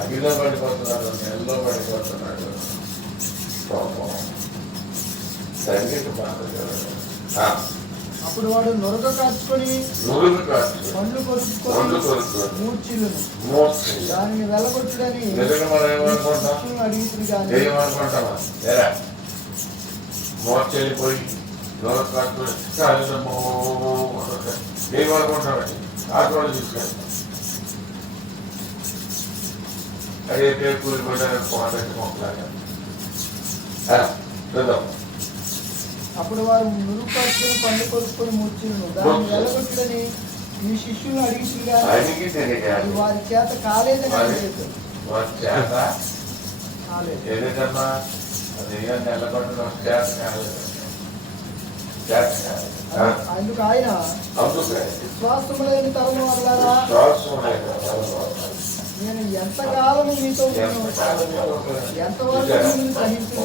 అగ్గిలో పడిపోతున్నాడు, నెలలో పడిపోతున్నాడు. పాపం తండ్రికి బాధ కదా. అప్పుడు వాడు నొరగ కాచుకొని పండ్లు కొరుక్కొని మూర్చిలను దానిని వెళ్ళగొట్టుడని అడిగింది. కానీ ఏమనుకుంటామా మోర్చెళ్ళిపోయి నొరగ కాచుకొని ఏమనుకుంటామండి ఆటోలు తీసుకెళ్తాం. అదే పేరు కూలిపోయిన పోటీ మొక్కలాగా చూద్దాం. అప్పుడు వారు నురుగు కాచుకొని పండ్లు కొరుక్కొని మూర్చిలను దాన్ని వెళ్ళగొట్టుడని ఈ శిష్యులను అడిగింది. కానీ వారి చేత కాలేదని చెప్పారు. ఏదైతమ్మా అది నెలకొట్టడం చేత కాలేదు. అందుకు ఆయన విశ్వాసములైన తరము వల్లారా నేను ఎంతకాలం మీతో ఎంతవరకు సహించు